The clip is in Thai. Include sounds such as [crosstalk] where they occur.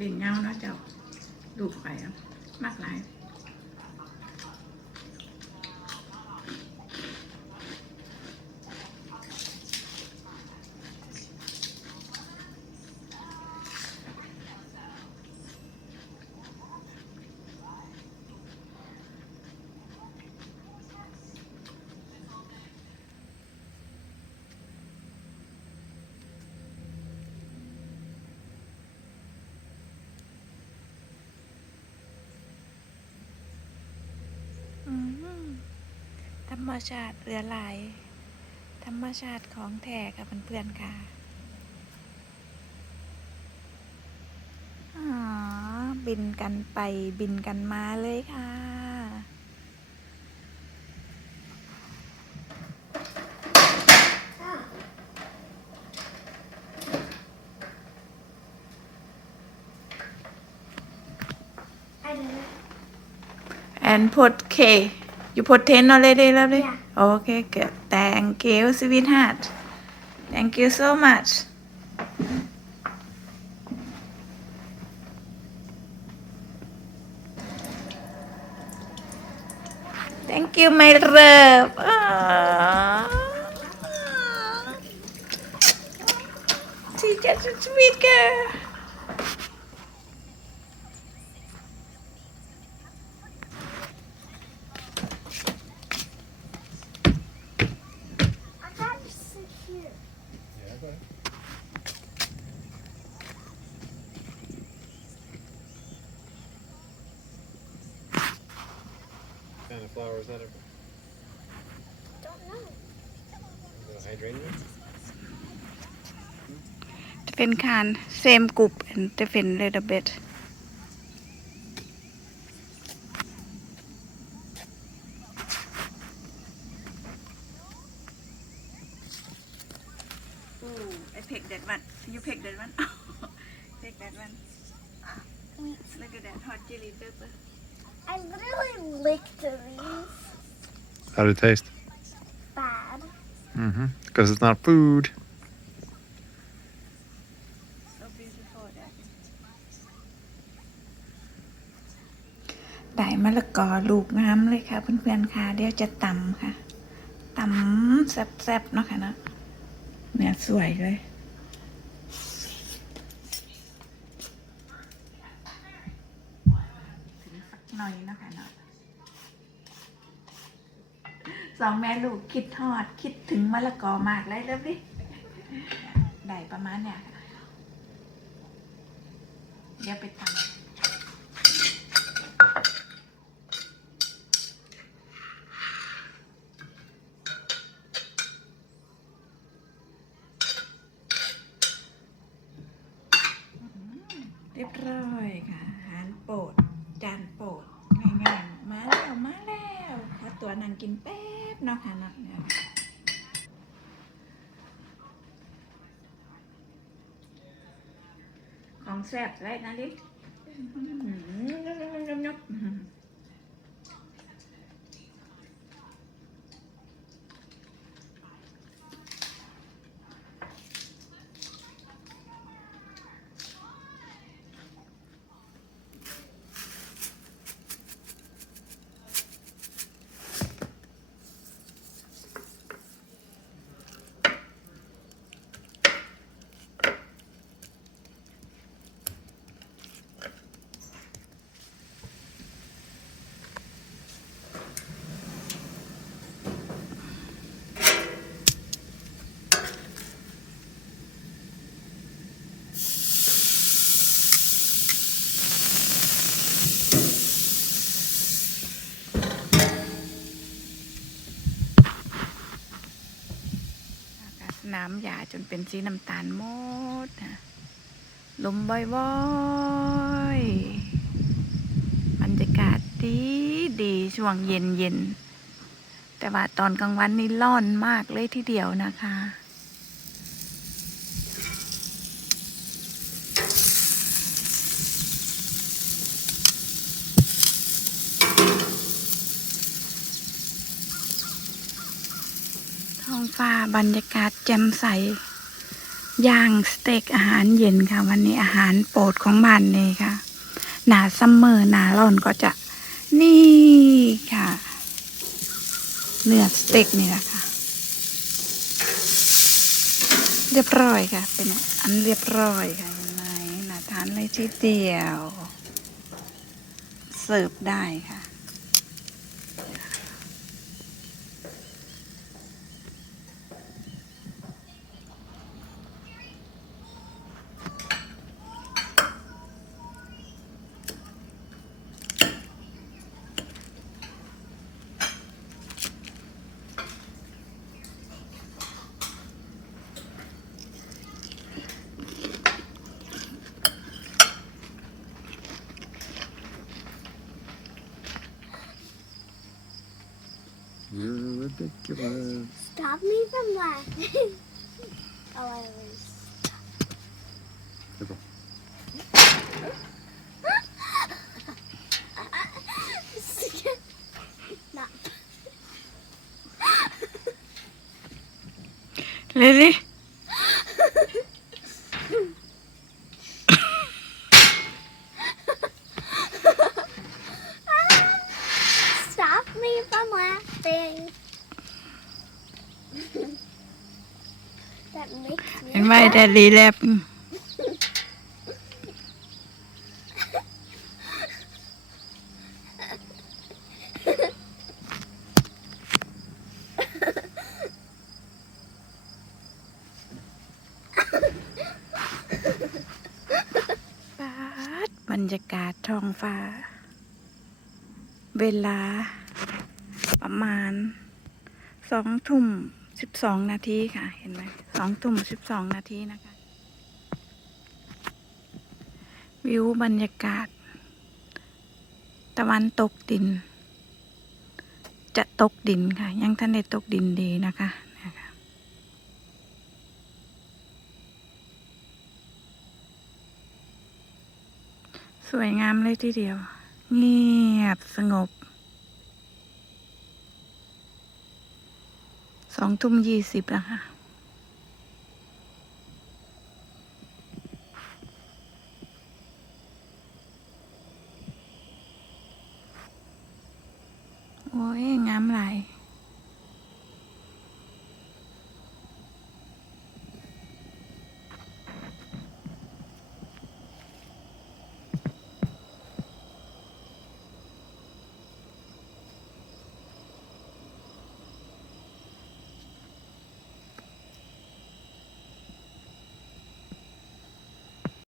ลินเงาเนาะเจ้าลูกไปมากหลาย รรมชาติเรือหลาย ธรรมชาติของแท้กับเพื่อนๆค่ะอ๋อบินกันไปบินกันมาเลยค่ะ I don't know. and put K you put 10 already lovely? Yeah. okay good. Thank you sweetheart. Thank you so much. Thank you my love. She's just a sweet girl What kind of flower is that? Don't know. Is it a hydrangea? different kind, same group and different little bit. Ooh, I picked that one. You picked that one. Pick that one. Look at that hot chili pepper. I literally licked these. How did it taste? Bad. Mm-hmm. Because it's not food. So beautiful. That. ได้มะละกอลูกงามเลยค่ะเพื่อนๆค่ะ เดี๋ยวจะตำค่ะตำแซ่บๆเนาะค่ะเนาะเนี่ยสวยเลย ถึงสัก หน่อยนะคะเนาะสองแม่ลูกคิดทอดคิดถึงมะละกอมากเลยแล้วดิได้ประมาณเนี่ยค่ะเดี๋ยวไปทำเรียบร้อยค่ะอาหารโปรด จานโปรดง่ายๆมาแล้วมาแล้วขอตัวนาง กินแป๊บเนาะค่ะเนาะเนี่ยของแซ่บไรนะลิยก น้ำยาจนเป็นสีน้ำตาลหมดลมบ่อยๆบรรยากาศดีดีช่วงเย็นเย็นแต่ว่าตอนกลางวันนี่ร้อนมากเลยทีเดียวนะคะ ฟ้าบรรยากาศแจ่มใส ย่างสเต็กอาหารเย็นค่ะ วันนี้อาหารโปรดของบ้านนี่ค่ะ หนาซัมเมอร์หนาร้อนก็จะ นี่ค่ะ เนื้อสเต็กนี่แหละค่ะ เรียบร้อยค่ะ เป็นอันเรียบร้อยค่ะเห็นไหนาทานเลยทีเดียว เสิร์ฟได้ค่ะ Stop me from laughing. [laughs] oh, I was. [laughs] Careful. แดดดีแลบปาดบรรยากาศท้องฟ้า เวลาประมาณสองทุ่ม สิบสองนาทีค่ะ เห็นไหมสองทุ่มสิบสองนาทีนะคะ วิวบรรยากาศ ตะวันตกดิน จะตกดินค่ะ ยังท่านได้ตกดินดีนะคะนะคะ สวยงามเลยทีเดียว เงียบสงบ สองทุ่มยี่สิบแล้วค่ะ โอ้ยงามหลาย